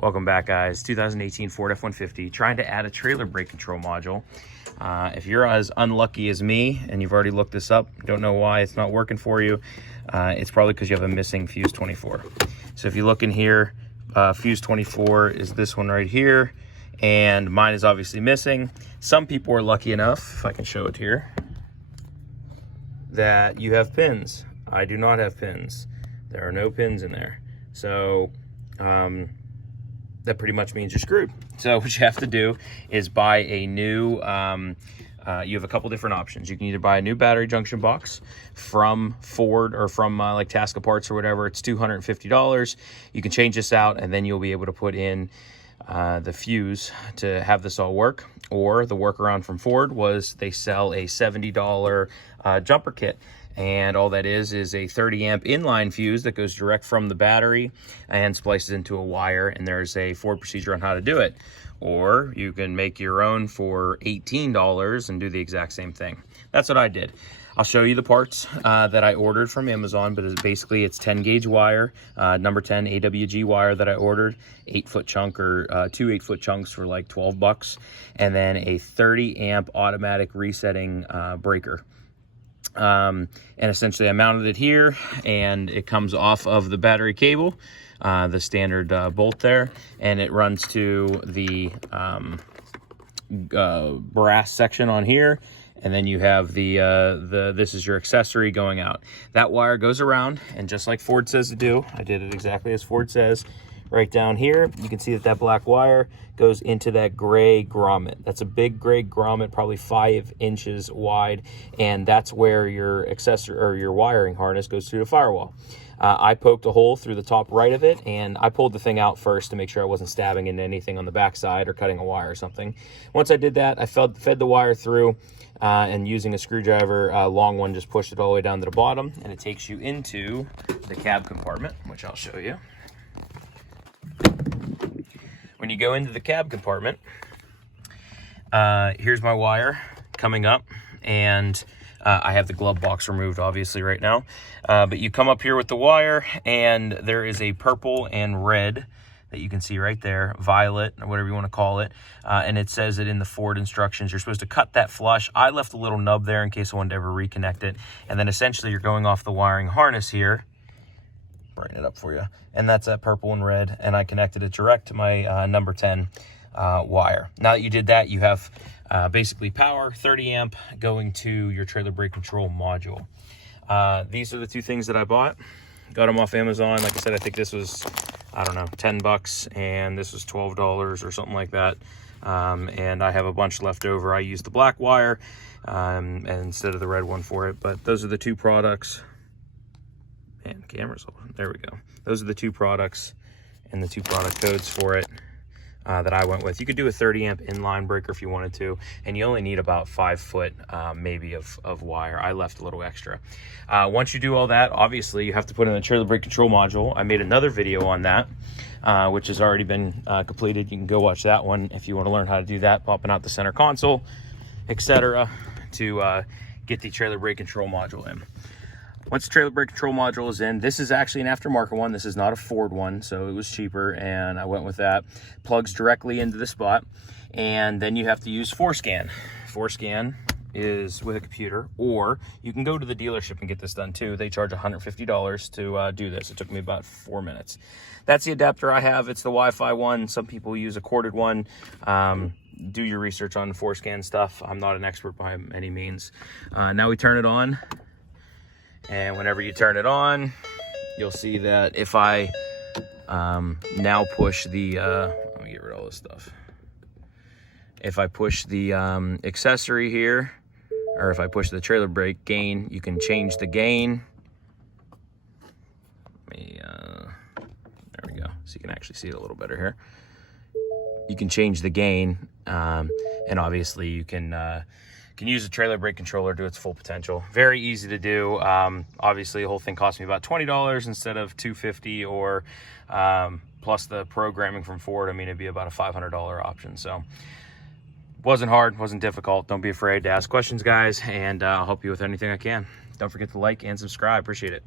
Welcome back, guys. 2018 Ford F150, trying to add a trailer brake control module. If you're as unlucky as me and you've already looked this up, don't know why it's not working for you, it's probably because you have a missing fuse 24. So if you look in here, fuse 24 is this one right here, and mine is obviously missing. Some people are lucky enough, if I can show it here, that you have pins. I do not have pins. There are no pins in there. So that pretty much means you're screwed. So what you have to do is buy a new, you have a couple different options. You can either buy a new battery junction box from Ford or from like Tasca Parts or whatever. It's $250. You can change this out and then you'll be able to put in the fuse to have this all work. Or the workaround from Ford was they sell a $70 jumper kit. And all that is a 30 amp inline fuse that goes direct from the battery and splices into a wire, and there's a Ford procedure on how to do it. Or you can make your own for $18 and do the exact same thing. That's what I did. I'll show you the parts that I ordered from Amazon, but it's 10 gauge wire, number 10 AWG wire that I ordered, 8-foot chunk or two 8-foot chunks for like 12 bucks, and then a 30 amp automatic resetting breaker. And essentially I mounted it here, and it comes off of the battery cable, the standard bolt there, and it runs to the brass section on here, and then you have this is your accessory going out. That wire goes around, and just like Ford says to do, I did it exactly as Ford says. Right down here, you can see that black wire goes into that gray grommet. That's a big gray grommet, probably 5 inches wide, and that's where your accessory or your wiring harness goes through the firewall. I poked a hole through the top right of it, and I pulled the thing out first to make sure I wasn't stabbing into anything on the backside or cutting a wire or something. Once I did that, I fed the wire through, and using a screwdriver, long one, just pushed it all the way down to the bottom, and it takes you into the cab compartment, which I'll show you. When you go into the cab compartment, here's my wire coming up, and I have the glove box removed obviously right now, but you come up here with the wire, and there is a purple and red that you can see right there, violet or whatever you want to call it, and it says it in the Ford instructions. You're supposed to cut that flush. I left a little nub there in case I wanted to ever reconnect it, and then essentially you're going off the wiring harness here. Brighten it up for you, and that's that purple and red, and I connected it direct to my number 10 wire. Now that you did that, you have basically power, 30 amp going to your trailer brake control module. These are the two things that I bought. Got them off Amazon. Like I said, I think this was, I don't know, 10 bucks, and this was $12 or something like that. And I have a bunch left over. I used the black wire and instead of the red one for it, but those are the two products. And cameras, there we go. Those are the two products and the two product codes for it that I went with. You could do a 30 amp inline breaker if you wanted to, and you only need about 5 foot maybe of wire. I left a little extra. Once you do all that, obviously you have to put in the trailer brake control module. I made another video on that, which has already been completed. You can go watch that one if you want to learn how to do that, popping out the center console, etc., to get the trailer brake control module in. Once the trailer brake control module is in, this is actually an aftermarket one. This is not a Ford one, so it was cheaper, and I went with that. Plugs directly into the spot, and then you have to use ForScan. ForScan is with a computer, or you can go to the dealership and get this done too. They charge $150 to do this. It took me about 4 minutes. That's the adapter I have. It's the Wi-Fi one. Some people use a corded one. Do your research on ForScan stuff. I'm not an expert by any means. Now we turn it on. And whenever you turn it on, you'll see that if I now push the, let me get rid of all this stuff. If I push the accessory here, or if I push the trailer brake gain, you can change the gain. Let me, there we go. So you can actually see it a little better here. You can change the gain, and obviously you can use a trailer brake controller to its full potential. Very easy to do. Obviously, the whole thing cost me about $20 instead of $250, or plus the programming from Ford. I mean, it'd be about a $500 option. So wasn't hard, wasn't difficult. Don't be afraid to ask questions, guys, and I'll help you with anything I can. Don't forget to like and subscribe. Appreciate it.